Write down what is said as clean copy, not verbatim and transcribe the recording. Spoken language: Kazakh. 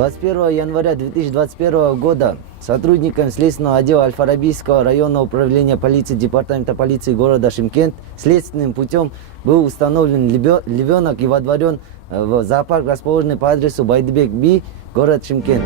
21 января 2021 года сотрудниками Следственного отдела Аль-Фарабийского районного управления полиции Департамента полиции города Шымкент следственным путем был установлен львенок и водворен в зоопарк, расположенный по адресу Байдыбек Би, город Шымкент.